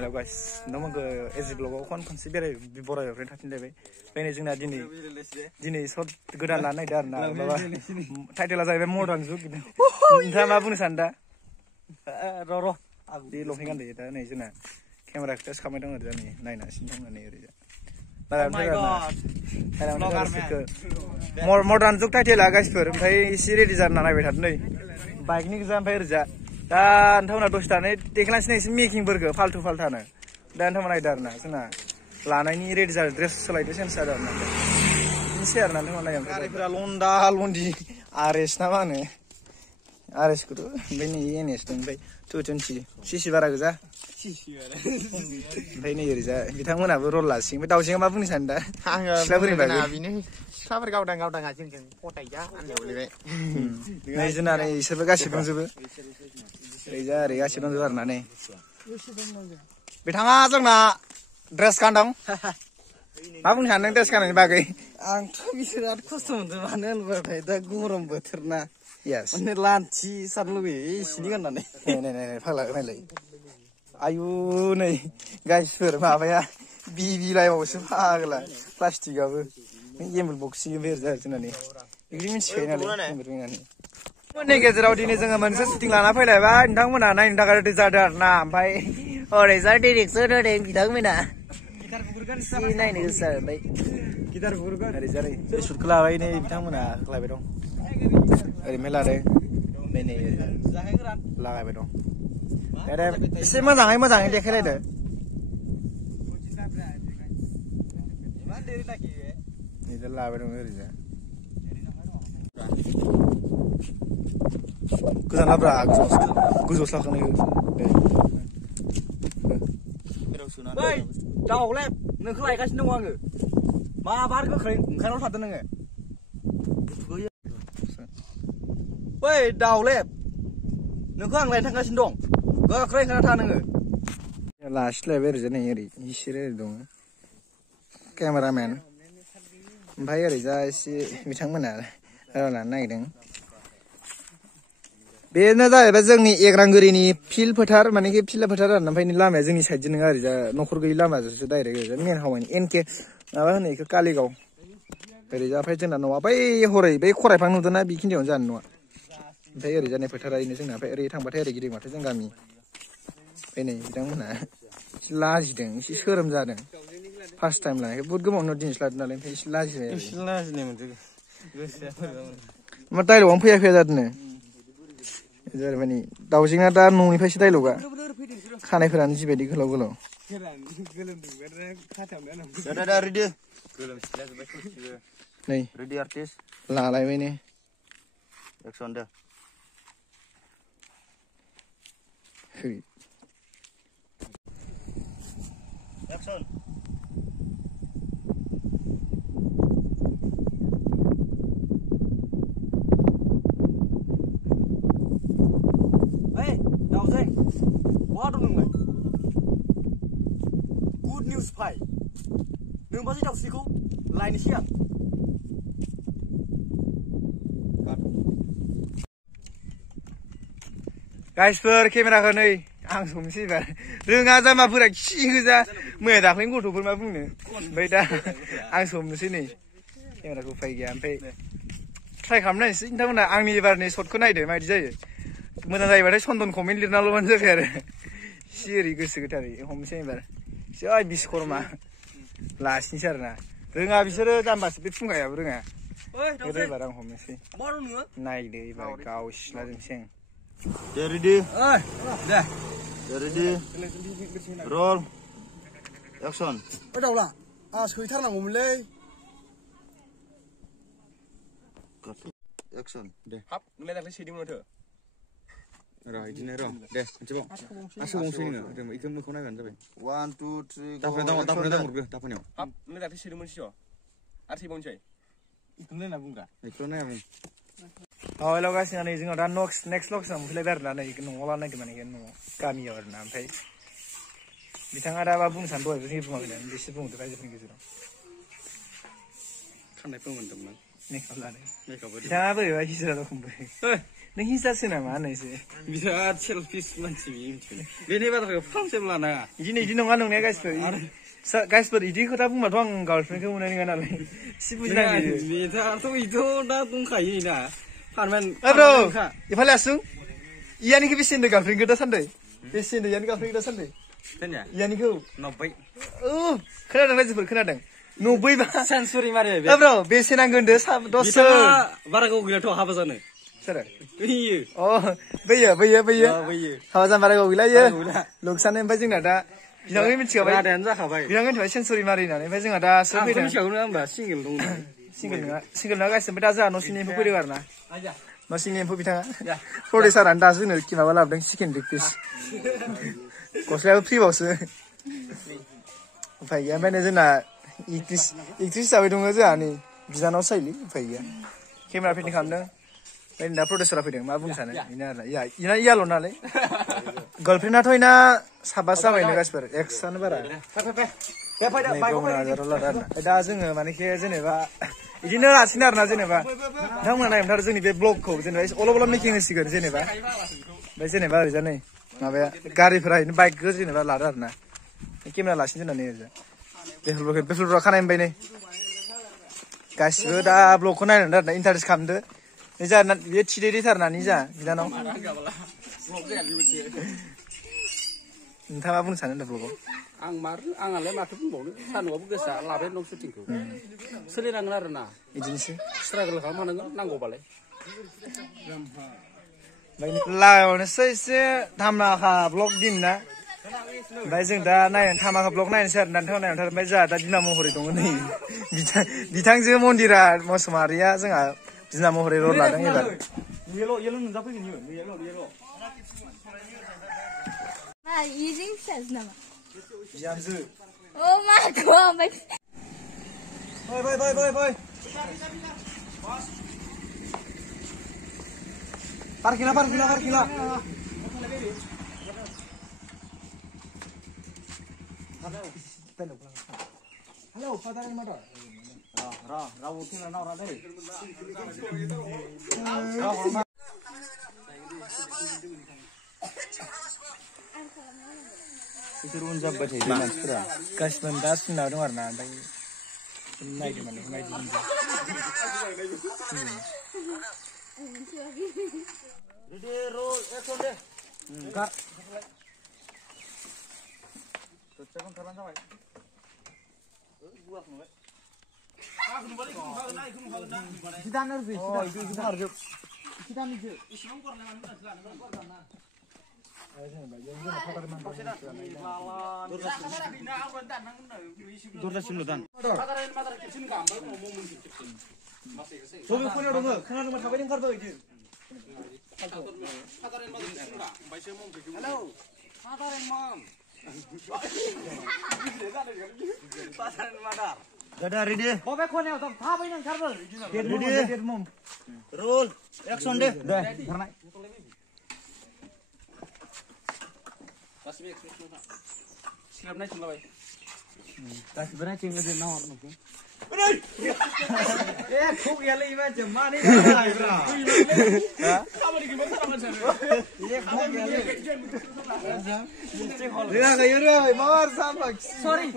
हेल' guys नोंथांमोनखौ एजि ब्लगाव खनसे बरायबाय थाफिनलायबाय बेनो जोंना दिनै सर्ट गोदान लानो नागिरदों आरो ना माबा टाइटेला जाहैबाय मडार्न जुग नोंथाङा मा बुंनो सानो दा र' बे लंपेन्ट गानदो दा नै जोंना केमेरा टेस्ट खालामबाय दं आरो दा नै नायनासिनो दं नै ओरैजा मडार्न जुग टाइटेला गाइसफोर ओमफ्राय एसे रेडि जाना नायबाय थादों नै बाइकनि गोजा ओमफ्राय ओरैजा दा नोंथांमोना दसे थानानै देखायलांसै एसे मेकिंफोरखौ फाल्थु फाल्थानो दा नोंथांमोना नायदो आरो ना जोंना लानायनि रेडि जादों ड्रेस सोलायदो चेन्ज जादों आरो ना बिदिनोसै आरो ना नोंथांमोना नायदों गारिफोरा लन्डा लन्दि आरएस ना मा होनो आरएसखौथ' ओमफ्राय नै एनएस दं ओमफ्राय 220 सिसि बारा गोजा ओमफ्राय नै ओरैजा बिथांमोनाबो रल लासिगोन ओमफ्य दाउजेंआ मा बुंनो सानो दा सिख्लाफोरनि बागै सिख्लाफोर गावदां जोंजों फटायजा होननाय नै जोंना नै इसोरबो गासिबो दंजोबो ओरैजा ओरै गासिबो दंजोबो आरो ना नै बिथाङा जोंना ड्रेस गानदों मा बुंनो सानदों ड्रेस गाननायनि बागै आंथ' बिराद खस्थ' मोनदों मानो होनबाथाय दा गरम बोथोर ना Yes. माने लान्थि सारनो लुगैयो सिनि गाननानै नै फाग्ला नायलाय आयु नै गाइसफोर माबाया बिलाइबावसो फाग्ला प्लास्टिकआबो एमएल बक्सिंग बेरजा जोंनानै बिदि मिथिखायो नालाय एमएलनि गेजेराव दिनै जोङो मोनसे शुटिं लाना फैलायबाय नोंथांमोना नायनो थाखाय रेडि जादों आरो ना ओमफ्राय ओरैजा डिरेक्सन होदों बिथांमोना नायनो गोसो जाबाय ओरैजा नै शुटखौ लाबाय नै बिथांमोना होख्लायबाय दं ओरैनो लादों नै लागायबाय दं एसे मोजाङै देखायलायदो लाबाय दं ओरैजा गोजान लाब्रा गोजौआवसो लाखानाय बै दाउलेब नोंखौ लायगासिनो दङ आङो मा बार गोख्रै ओंखारनानै थादों नोङो बै दाउलेब नोंखौ आं लायनो थांगासिनो दं गोख्रै ओंखारना था नोङो लासिलायबाय ओरैजा नै ओरै इसोर ओरै दङ केमेरामेन ओमफ्राय ओरैजा एसे बिथांमोना लानो नागिरदों बेनो जाहैबाय जोंनि एग्रांगुरिनि फिल्ड फोथार माने फिल्ड फोथार आरो ओमफ्राय लामाया जोंनि साइडजों नङा ओरैजा न'खर गैयि लामाजोंसो डाइरेक्ट ओरैजा मेन हावानि एनके माबा होनो बेखौ कालिगाव ओरैजा ओमफ्राय जोंना न'आ बै हरै बै खरायफां नुदोंना बेखिनियावनो जानो न'आ ओमफ्राय ओरै जानाय फोथारैनो जोंना ओमफ्राय ओरै थांबाथाय ओरै गिदिंबाथाय जों गामि ओमफ्राय नै बिथांमोनहा एसे लाजिदों एसे सोरोम जादों फार्स्ट टाइम लानायखाय बहुद गोबाव उनाव दिनैसो लादों नालाय ओमफ्राय एसे लाजिनाय मा डाइलगआनो फैया जादों माने दाउजेंना दा न'निफ्रायसो डाइलगा खानायफोरानो जिबायदि गोलाव नै लालायबाय ने एक्सन दे एक्सन ओइ दाउजें बहा दं नोंलाय गुड निउस फाय नोंबासो दाउस्रिखौ लायनोसै आं गाइसफोर केमेराखौ नै आं हमनोसै एबार रोङा जामाफोरा खि गोजा मैया दाख्लैनि गथ'फोर मा बुंनो ओमफ्राय दा आं हमनोसै नै केमेराखौ उफाय गैया ओमफ्राय ट्राइ खालामनायसै नोंथांमोना आंनि एबारनि शटखौ नायदो माबायदि जायो मोजां जायोबाथाय सन्दन कमेन्ट लिरनाल'बानो जाबाय आरो एसे ओरै गोसो गोथारै हमनोसै एबार एसे बिश्वकर्मा लासिनोसै आरो ना रोङा बिसोरो जाम्बासो बे फुंगायाबो रोङा एबार आं हमनोसै नायदो एबार गाव सिलाजोंसै आं दे रेडि रेडि रल एक्सन ओइ दाउला आंहा सैथारनांगौमोनलै एक्सन दे हाब नोंलाय दाख्लै सैदोंमोन माथो र' बिदिनो र' दे मोनसेबाव आसोबावसै नोङो बेखौ मोखां नायबानो जाबाय 1 2 3 दाफानियाव दाफानियाव हाब नोंलाय दाख्लै सैदोंमोन सिस' आरो सैबावनोसै बेखौनो नायना बुंगा बेखौल' नाया बुं हेल' गाइस नै जोंनाव दा नेक्स्ट लकेसन मोनफैलायबाय आरो ना नै न'आव लानो नागिरदों माने न'आव गामियाव आरो ना ओमफ्राय बिथाङा दा मा बुंनो सानो दहायबो जों बुङाखै एसे बुंदो रायजोफोरनि गेजेराव खानायफोर मोन्दोंमोन मेकआप लादों मेकआप बिथाङा बोरैबा हिजरा रखमबो नों हिजासो नामा होननायसो बिराद सेल्फिस मानसि बियो मिथिबाय बेनि बाथ्राखौ फांसेबो लानाङा इदि नङा नंनाया गाइसफोर इदि खोथा बुंबाथ' आं गार्लफ्रेन्डखौ मोननाय नङा नालाय एसे बुजिनांगौ बेथाथ' इथ' दा दंखायो ना फारमान ब्र इफाले आसुं इयानिखौ बेसे होनदों गार्लफ्रेन्डखौ दासान्दै बेसे होनदों इयानि गार्लफ्रेन्डखौ दासान्दै खोनाया इयानिखौ 90 खोनादों रायजोफोर खोनादों 90 बा सेन्सुरि मारे ब्र बेसे नांगोन होनदो 10 बारा गोबाव गैलाथ' हाबा जानो सोरो बैयो बैयो बैयो हाबा जानो बारा गोबाव गैला इयो लुकसानो ओमफ्राय जोंना दा बिनांगै मिथिखाबाय रादायानो जाखाबाय बिनांगै मिथिबाय सेन्सुरि मारि होननानै ओमफ्राय जोंहा दा सोर फैदों मिथिखागौ ना होमबा सिंगेल दं सिंगेल नङा गासिबो दा जोंहा न' सिंनि एम्फौ फैदों आरो ना न' सिंनि एम्फौ बिथाङा प्रडिउसारानो दासो जोंनो माबा लाबोदों चिकेन लेग पिस गस्लायाबो फ्रिबावसो उफाय गैया ओमफ्राय जोंना एक्ट्रिस हिसाबै दङ जोंहा नै बिनानाव साइलि उफाय गैया केमेरा फिटिं खालामदों ओमफ्राय दा प्रडिउसारा फैदों मा बुंनो सानो बेनो आरो इयाल' नालाय गार्लफ्रेन्डआथ' इना साबासो जाबायनो गासिबो एक्सआनो बारा दा जोङो मानेखे जेनेबा बिदिनो लासिनो आरोना जेनेबा नोंथांमोना नायमोन जोंनि बे ब्लगखौ जेनेबा अलप मेकिं होसिगोन जेनेबा ओमफ्राय जेनेबा ओरैजा नै माबाया गारिफोरा ओरैनो बाइकखौ जेनेबा लादो आरोना केमेरा लासिनो दोननानै ओरैजा बेफोरखौ खानाय मोनबाय नै गासिबो दा ब्लगखौ नायनानै आरोना इन्टारेस्ट खालामदो जा बेयो थिदैथारना निजा बिनानाव नोंथाङा बुंनो सानो ब्लगाव आंहालाय माथो बुंबावनो सान्दुंआबो गोसा लाबाय दं शुटिंखौ सोलिनांगोन आरो ना बिदिनोसै स्ट्रागल खालामहानांगोन नांगौबालाय लायावनोसै एसे धामाखा ब्लग दिन ना ओमफ्राय जों दा नायनो धामाखा ब्लग नायनोसै आरो नोंथाङा नायनो ओमफ्राय जोंहा दा बिमा महरै दङ नै बिथांजो मन्दिरा मोसुमारिया जोंहा बिना महरै रल लादों एबार येल' नुजाफैगोन येल' using says nama. बिहामजो Oh my god, my Boy. Parkila. Halo, father and mother. Ra utin na ra dai. Itu runjak bae di mansura. Kasman das na dong arna bai. Naik mana? Ready, roll, action deh. Cut. Cekon terang sampai. Buat nggak? Kita nervi. Oh, itu harus. Kita nih. Dordasimlutan. Sobi kono dong, kana dong थाबाय ओंखारबो इदि. Hello. Father and mom. Gada ready. Bobe kono dong थाबाय ओंखारबो इदि. Ready. Mom. Roll. Action deh. Deh, karena Siap naik semua, bay. Tas berapa cinggu dia nawar nuku? Kok ya lagi macam mana ni? Kamu di gimana sama saya? Lihat kayu dia, mawar sama. Sorry.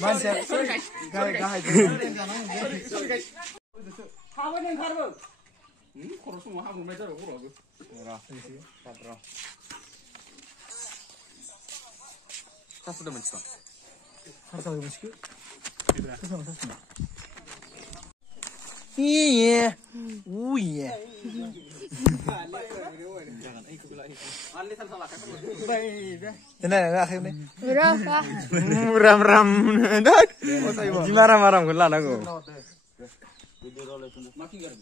Masih. Gaya. Kamu yang karbo? Kalau semua kamu meja aku ragu. Ragu. Tas sudah mencong. Tas sudah mencong. Iya. Iya. Jangan ikut lagi. Ali salah. Baik. Nah, akhirnya. berapa? Ram. Dah. Marah-marah gula aku. Maki gar.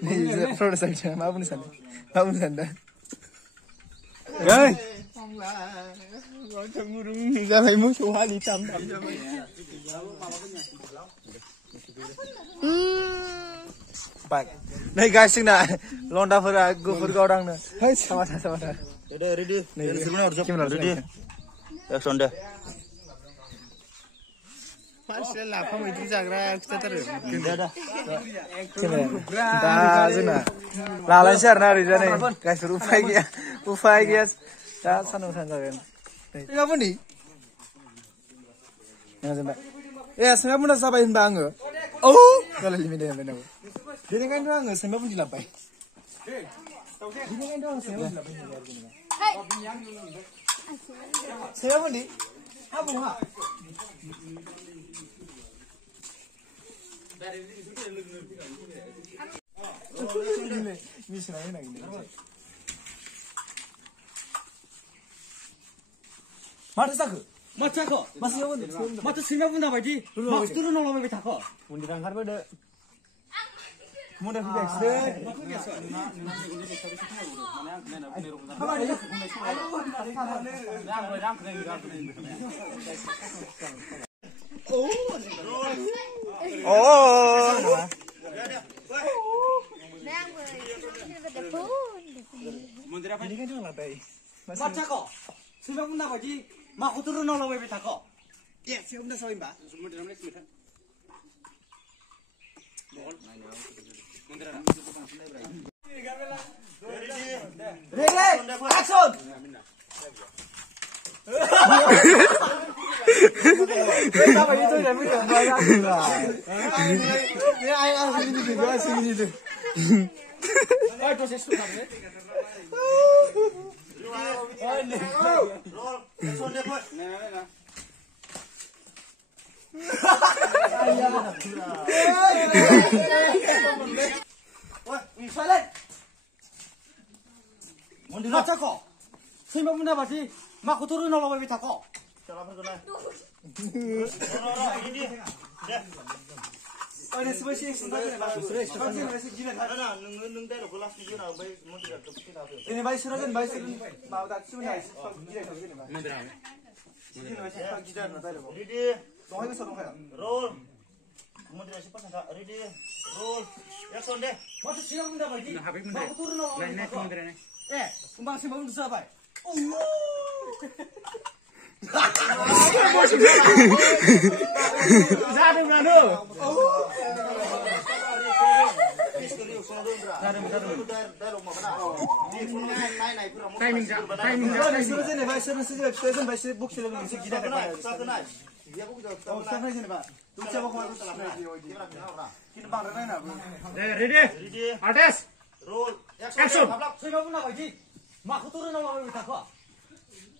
Ini produser saya, maafun Anda. Guys. Baik. Nah guys, nah londa-fora gufur gaudang nah. Sama. Udah ready. Nih, sebenarnya harus ready. Action deh. मानसिया लाफा मैद्रु जाग्रा खिथाथारो दा जोंना लालायसै आरोना ओरैजा नै गाइसफोर उफाय गैया दा सान्दुं सान जागोन माबोरै ए सैमा बुन्दा जाबाय होनबा आङो औ जालाय लिमिट होनबाय नामा बेनिखायनोथ' आङो सैमा बुन्दि लाबबाय बेनिखायनोथ' आं सैमा बुन्दि लाबबाय सैमा बुन्दि हाबु हा मिसिना होनांगोन माथो जाखो माथो जाखो माथो सैमा बुन्दा बायदि माथो रोनावलाबायबाय थाखो मन्दिरा ओंखारबोदो मन्दिरा फैगासिनो Mundira बेनिखायनो लाबाय माथो जाखो सैमा बुन्दा बायदि माखौथ' रोनावलाबायबाय थाखो ए सैमा बुन्दा जाबाय होनबा मन्दिरा जाखो सैमा बुन्दा बायदि माखौथ' रोनावलाबायबाय थाखो Eh, kembang sih mau disabai. Zaru nano. Ready? Artist. Roll. Action. Seiba buन्दा बायदि माखौथ' रोनावलाबायबाय थाखो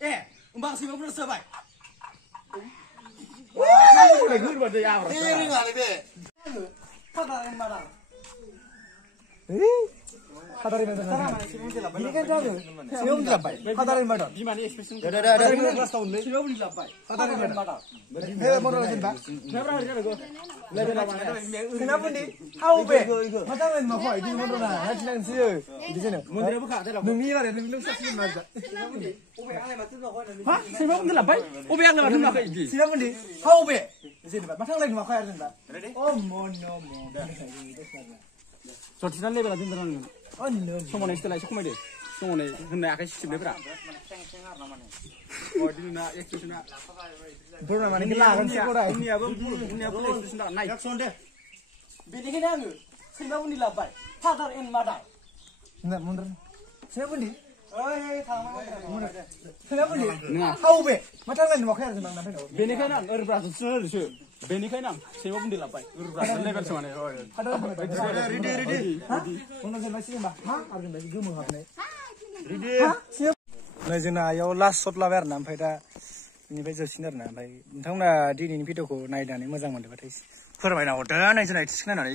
ए होमबा सैमा बुन्दा जाबाय गोरबादो आब्रा ए रोङालै बे फादारेन मादार फादारेन मादार बेनिखायनोथ' आङो सैमा बुन्दि लाबबाय फादारेन मादार बिमानि एक्सप्रेसन क्लासाव उन्दै सैमा बुन्दि लाबबाय फादारेन मादार हे मदर जेनबा नाब्रा हरि जानांगौ लेभेलाव सैमा बुन्दि हाउ बे मा जाबाय माखौ इदि मदरा हाथिनांसो बिदिनो मन्दिराबो खा नोंनि बारे नोंनि लोंसासिन माजा हा सैमा बुन्दि लाबबाय अबे आंलाय माथो नुवाखै इदि सैमा बुन्दि हाउ बे जेनेबा मा थांलाय नुवाखै आरो जेनेबा अ जथिना लेभेला दोनदों आङो समावनाय स्टाइला एसे खमायदो समावनाय होननाय आखाइ सिथिबनायफ्रा दिना एक्सप्रेसना बोरमा माने लागोनसै गराय उनियाबो एक्सप्रेसन नाय दे बेनिखायनो आङो सैमा बुन्दि लाबबाय फादार एन्ड मादार ना मन्दर सैमा बुन्दि ओइ थांमा सैमा बुन्दि हाउ बे मा थांलाय नुवाखै आरो जेनेबा नाफाय बेनिखायनो आं ओरब्रा जोबसो बेनिखायनो आं सैमा बुन्दि लाबबाय ओरब्रा लेभेलसो माने रेडि हा उनाव जेनेबा सिनेमा हा आरो जेनेबा गोमो हाबनाय रेडि नै जोंना आयाव लास्ट शट लाबाय आरोना ओमफ्राय दा बेनिफ्राय जोबसिन आरोना ओमफ्राय नोंथांमोना दिनैनि भिडिअखौ नायनानै मोजां मोनदोंबाथाय फोरमायना हरदो नै जोंना इदिसो नायनानै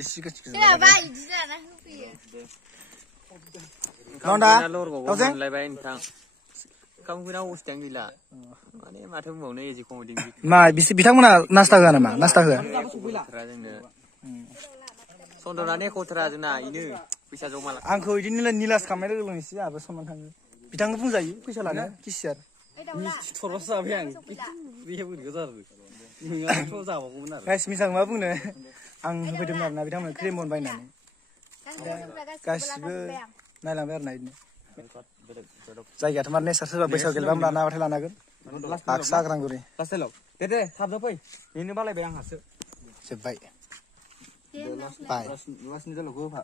मा बिथांमोना नास्ता होआ नामा नास्ता होआ सन्दनानै खथरा जोंना इनो फैसा जमा आंखौ इदिनो निलास खालामनाय लोगो लोगो एसे आहाबो सनमान थाङो बिथांखौ बुंजायो फैसा लानो किसियार थरबासो जाबाय आं बेयो बोरैखौ जादों नोंहाथ' जाबावगौमोन आरो गाइस मिसां मा बुंनो आं होफैदोंमोन आरोना बिथांमोन क्रिमन बायनानै गासिबो नायलांबाय आरोना इदिनो जायगायाथ' मार नेचार सोरबा बैसागु गेलेबा लाना हाबाथाय लानो हागोन बाक्सा आग्रांगुरि लास्ट डायलग दे थाबनो फै बेनो बालायबाय आंहासो जोब्बाय बाय लास्टनि डायलगखौ होफा